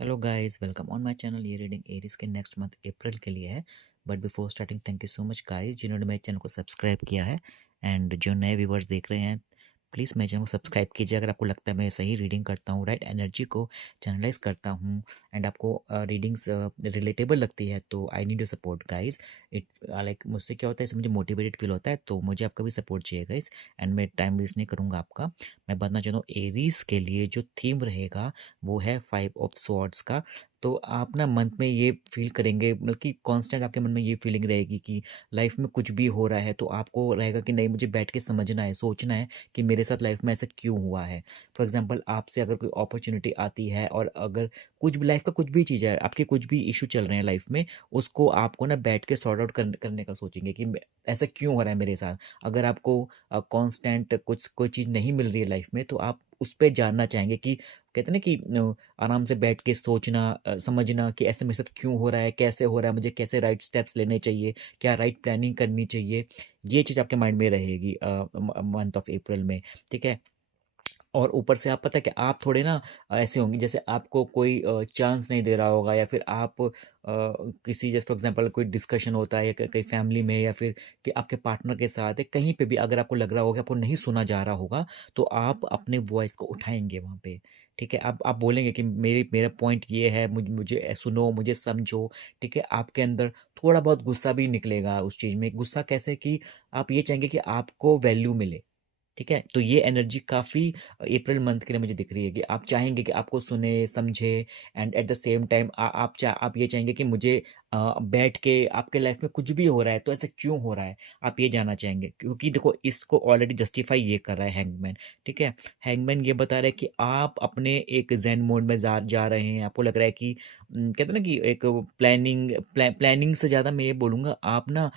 Hello guys, welcome on my channel. ये reading Aries के next month अप्रैल के लिए है। But before starting, thank you so much guys जिन्होंने मेरे चैनल को सब्सक्राइब किया है। एंड जो नए व्यूवर्स देख रहे हैं, प्लीज़ मेरे चैनल को सब्सक्राइब कीजिए अगर आपको लगता है मैं सही रीडिंग करता हूँ, राइट एनर्जी को चैनलाइज करता हूँ एंड आपको रीडिंग्स रिलेटेबल लगती है, तो I need your support guys. It like मुझसे क्या होता है, इससे मुझे मोटिवेटेड फील होता है, तो मुझे आपका भी सपोर्ट चाहिए गाइस। एंड मैं टाइम वेस्ट नहीं करूँगा आपका। मैं बताना चाहता हूँ एरीज के लिए जो थीम रहेगा वो है 5 ऑफ स्वॉर्ड्स का। तो आप ना मंथ में ये फ़ील करेंगे, मतलब कि कांस्टेंट आपके मन में ये फीलिंग रहेगी कि लाइफ में कुछ भी हो रहा है तो आपको रहेगा कि नहीं, मुझे बैठ के समझना है, सोचना है कि मेरे साथ लाइफ में ऐसा क्यों हुआ है। फॉर एग्जांपल, आपसे अगर कोई अपॉर्चुनिटी आती है और अगर कुछ भी लाइफ का कुछ भी चीज़ है, आपके कुछ भी इश्यू चल रहे हैं लाइफ में, उसको आपको ना बैठ के सॉर्ट आउट करने का सोचेंगे कि ऐसा क्यों हो रहा है मेरे साथ। अगर आपको कांस्टेंट कुछ कोई चीज़ नहीं मिल रही है लाइफ में, तो आप उस पे जानना चाहेंगे कि कहते हैं ना कि आराम से बैठ के सोचना, समझना कि ऐसे मेरे साथ क्यों हो रहा है, कैसे हो रहा है, मुझे कैसे राइट स्टेप्स लेने चाहिए, क्या राइट प्लानिंग करनी चाहिए। ये चीज़ आपके माइंड में रहेगी मंथ ऑफ अप्रैल में। ठीक है। और ऊपर से आप पता है कि आप थोड़े ना ऐसे होंगे जैसे आपको कोई चांस नहीं दे रहा होगा, या फिर आप किसी, जैसे फॉर एग्जांपल कोई डिस्कशन होता है या कहीं फैमिली में, या फिर कि आपके पार्टनर के साथ है, कहीं पे भी अगर आपको लग रहा होगा आपको नहीं सुना जा रहा होगा, तो आप अपने वॉइस को उठाएंगे वहाँ पे। ठीक है, आप बोलेंगे कि मेरा पॉइंट ये है, मुझे सुनो, मुझे समझो। ठीक है, आपके अंदर थोड़ा बहुत गुस्सा भी निकलेगा उस चीज़ में। गुस्सा कैसे कि आप ये चाहेंगे कि आपको वैल्यू मिले। ठीक है? तो ये एनर्जी काफ़ी अप्रैल मंथ के लिए मुझे दिख रही है कि आप चाहेंगे कि आपको सुने, समझे and at the same time आप ये चाहेंगे कि मुझे बैठ के आपके लाइफ में कुछ भी हो रहा है, तो ऐसा क्यों हो रहा है? आप ये जानना चाहेंगे, क्योंकि देखो इसको ऑलरेडी जस्टिफ़ाई ये कर रहा है हैंगमैन। ठीक है? हैंगमैन ये बता रहा है कि आप अपने एक ज़ेन मोड में जा रहे हैं। आपको लग रहा है कि कहते हैं ना कि एक प्लानिंग से ज़्यादा मैं ये बोलूँगा, आप ना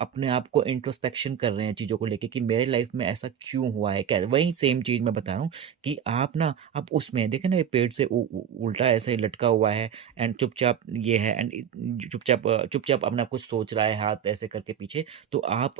अपने आप को इंट्रोस्पेक्शन कर रहे हैं चीज़ों को लेके कि मेरे लाइफ में ऐसा क्यों हुआ है, क्या वही सेम चीज़ मैं बता रहा हूँ कि आप उसमें देखें ना, ये पेड़ से उल्टा ऐसे ही लटका हुआ है एंड चुपचाप ये है एंड चुपचाप अपना कुछ सोच रहा है हाथ ऐसे करके पीछे। तो आप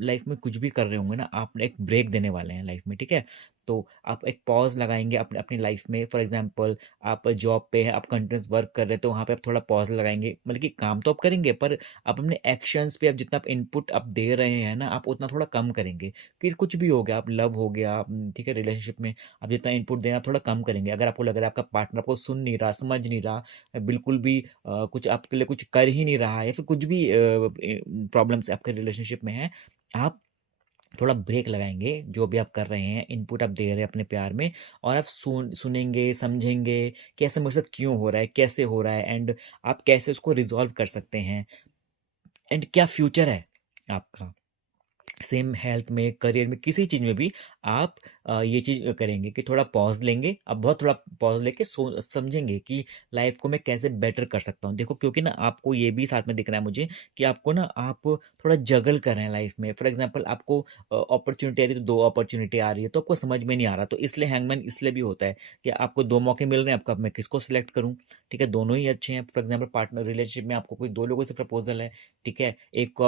लाइफ में कुछ भी कर रहे होंगे ना, आप एक ब्रेक देने वाले हैं लाइफ में। ठीक है, तो आप एक पॉज लगाएंगे अपने अपनी लाइफ में। फॉर एग्जाम्पल, आप जॉब पे हैं, आप कंटिन्यूस वर्क कर रहे हैं, तो वहाँ पे आप थोड़ा पॉज लगाएंगे, मतलब कि काम तो आप करेंगे, पर आप अपने एक्शंस पे, आप जितना आप इनपुट आप दे रहे हैं ना, आप उतना थोड़ा कम करेंगे। कि कुछ भी हो गया, आप लव हो गया, ठीक है, रिलेशनशिप में आप जितना इनपुट देना आप थोड़ा कम करेंगे। अगर आपको लग रहा है आपका पार्टनर आपको सुन नहीं रहा, समझ नहीं रहा, बिल्कुल भी कुछ आपके लिए कुछ कर ही नहीं रहा है, या फिर कुछ भी प्रॉब्लम्स आपके रिलेशनशिप में है, आप थोड़ा ब्रेक लगाएंगे जो भी आप कर रहे हैं, इनपुट आप दे रहे हैं अपने प्यार में, और आप सुनेंगे, समझेंगे कि ऐसा मेरे साथ क्यों हो रहा है, कैसे हो रहा है, एंड आप कैसे उसको रिजॉल्व कर सकते हैं, एंड क्या फ्यूचर है आपका। सेम हेल्थ में, करियर में, किसी चीज़ में भी आप ये चीज़ करेंगे कि थोड़ा पॉज़ लेंगे। अब बहुत थोड़ा पॉज़ लेके समझेंगे कि लाइफ़ को मैं कैसे बेटर कर सकता हूँ। देखो, क्योंकि ना आपको ये भी साथ में दिख रहा है मुझे कि आपको ना आप थोड़ा जगल कर रहे हैं लाइफ़ में। फॉर एग्ज़ाम्पल, आपको अपॉर्च्युनिटी आ रही है तो 2 अपॉर्च्युनिटी आ रही है, तो आपको समझ में नहीं आ रहा। तो इसलिए हैंगमैन इसलिए भी होता है कि आपको 2 मौके मिल रहे हैं, आपको अब मैं किसको सेलेक्ट करूँ? ठीक है, दोनों ही अच्छे हैं। फॉर एग्ज़ाम्पल, पार्टनर रिलेशनशिप में आपको कोई 2 लोगों से प्रपोज़ल है। ठीक है, एक को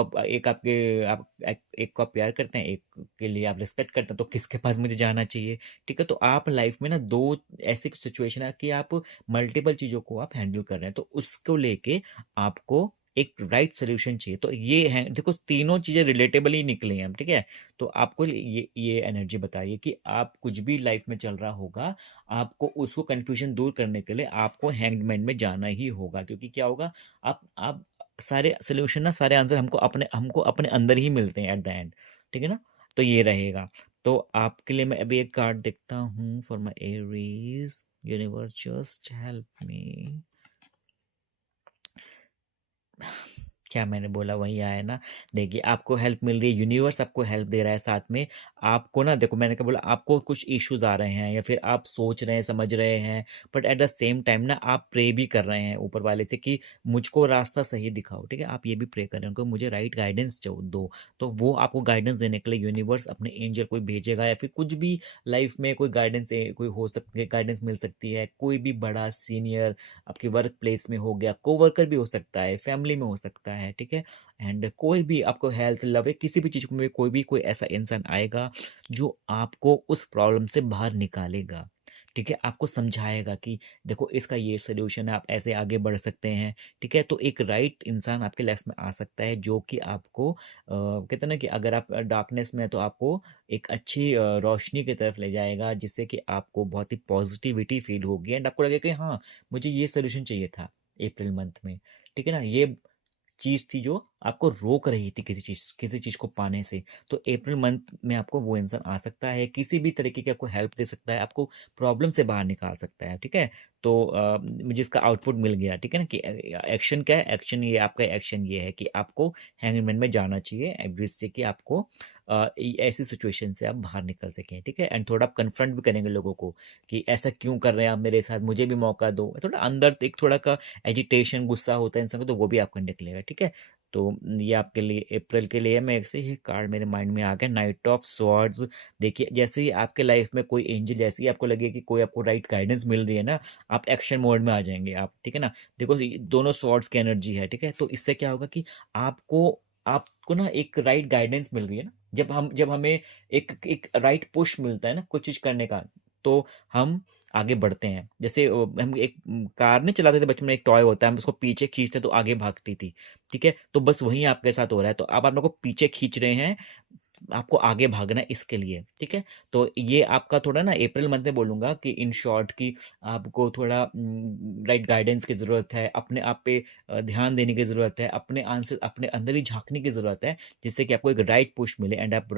आप प्यार करते हैं, एक के लिए आप रिस्पेक्ट करते हैं, तो किसके पास मुझे जाना चाहिए? ठीक है, तो आप लाइफ में ना 2 ऐसी सिचुएशन है कि आप मल्टीपल चीज़ों को आप हैंडल कर रहे हैं, तो उसको लेके आपको एक राइट सॉल्यूशन चाहिए। तो ये है, देखो तीनों चीज़ें रिलेटेबल ही निकली हैं, ठीक है? तो आपको ये एनर्जी बता रही है कि आप कुछ भी लाइफ में चल रहा होगा, आपको उसको कन्फ्यूज़न दूर करने के लिए आपको हैंगमैन में जाना ही होगा, क्योंकि क्या होगा, आप सारे सॉल्यूशन ना, सारे आंसर हमको अपने अंदर ही मिलते हैं एट द एंड। ठीक है ना? तो ये रहेगा। तो आपके लिए मैं अभी एक कार्ड देखता हूँ for my Aries. Universe just help me. क्या मैंने बोला वही आया ना। देखिए, आपको हेल्प मिल रही है, यूनिवर्स आपको हेल्प दे रहा है साथ में। आपको ना, देखो मैंने क्या बोला, आपको कुछ इश्यूज आ रहे हैं या फिर आप सोच रहे हैं, समझ रहे हैं, but at the same time ना आप प्रे भी कर रहे हैं ऊपर वाले से कि मुझको रास्ता सही दिखाओ। ठीक है, आप ये भी प्रे कर रहे हो कि मुझे राइट गाइडेंस दो। तो वो आपको गाइडेंस देने के लिए यूनिवर्स अपने एंजल कोई भेजेगा, या फिर कुछ भी लाइफ में कोई गाइडेंस, कोई हो सकती है, गाइडेंस मिल सकती है, कोई भी बड़ा सीनियर आपकी वर्क प्लेस में हो गया, कोवर्कर भी हो सकता है, फैमिली में हो सकता है। ठीक है, एंड कोई भी आपको हेल्थ, लव, किसी भी चीज़ में कोई ऐसा इंसान आएगा जो आपको उस प्रॉब्लम से बाहर निकालेगा। ठीक है? आपको समझाएगा कि देखो इसका ये सॉल्यूशन है, आप ऐसे आगे बढ़ सकते हैं, ठीक है? तो एक राइट इंसान आपके लाइफ में आ सकता है जो कि आपको कहते हैं ना कि अगर आप डार्कनेस में हैं तो आपको एक अच्छी रोशनी की तरफ ले जाएगा, जिससे कि आपको बहुत ही पॉजिटिविटी फ़ील होगी एंड आपको लगेगा कि हाँ, मुझे ये सॉल्यूशन चाहिए था अप्रैल मंथ में, ठीक है ना? ये चीज़ थी जो आपको रोक रही थी किसी चीज़ को पाने से। तो अप्रैल मंथ में आपको वो इंसान आ सकता है, किसी भी तरीके की आपको हेल्प दे सकता है, आपको प्रॉब्लम से बाहर निकाल सकता है, ठीक है? तो मुझे इसका आउटपुट मिल गया, ठीक है ना? कि एक्शन क्या है? एक्शन ये आपका एक्शन ये है कि आपको हैंगमैन में जाना चाहिए जिससे कि आपको ऐसी सिचुएशन से आप बाहर निकल सकें, ठीक है? एंड थोड़ा आप कन्फ्रंट भी करेंगे लोगों को कि ऐसा क्यों कर रहे हैं आप मेरे साथ? मुझे भी मौका दो। थोड़ा अंदर एक थोड़ा का एजिटेशन, गुस्सा होता है इंसान को, तो वो भी आपका निकलेगा, ठीक है? तो ये आपके लिए अप्रैल के लिए मैं ऐसे ही कार्ड मेरे माइंड में आ गया, नाइट ऑफ स्वॉर्ड्स। देखिए, जैसे ही आपके लाइफ में कोई एंजल, जैसे ही आपको लगे कि कोई आपको राइट गाइडेंस मिल रही है ना, आप एक्शन मोड में आ जाएँगे आप, ठीक है ना? देखो ये दोनों स्वॉर्ड्स की एनर्जी है, ठीक है? तो इससे क्या होगा कि आपको आपको ना एक राइट गाइडेंस मिल गई है ना, जब हमें एक एक राइट पुश मिलता है ना कुछ चीज़ करने का, तो हम आगे बढ़ते हैं। जैसे हम एक कार नहीं चलाते थे बचपन में, एक टॉय होता है, हम उसको पीछे खींचते तो आगे भागती थी, ठीक है? तो बस वही आपके साथ हो रहा है, तो अब आप लोग को पीछे खींच रहे हैं, आपको आगे भागना है इसके लिए, ठीक है? तो ये आपका थोड़ा ना अप्रैल मंथ में बोलूँगा कि इन शॉर्ट कि आपको थोड़ा राइट गाइडेंस की ज़रूरत है, अपने आप पे ध्यान देने की ज़रूरत है, अपने अंदर ही झाँकने की ज़रूरत है, जिससे कि आपको एक राइट पुश मिले एंड आप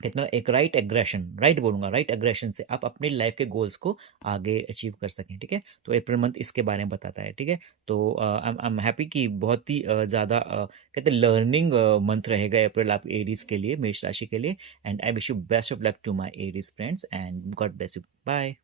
कितना एक राइट बोलूँगा, राइट एग्रेशन से आप अपनी लाइफ के गोल्स को आगे अचीव कर सकें, ठीक है? तो अप्रैल मंथ इसके बारे में बताता है, ठीक है? तो आई एम हैप्पी कि बहुत ही ज़्यादा कहते हैं लर्निंग मंथ रहेगा अप्रैल आप एरीज़ के लिए, मेष राशि के लिए, and I wish you best of luck to my Aries friends and God bless you. Bye.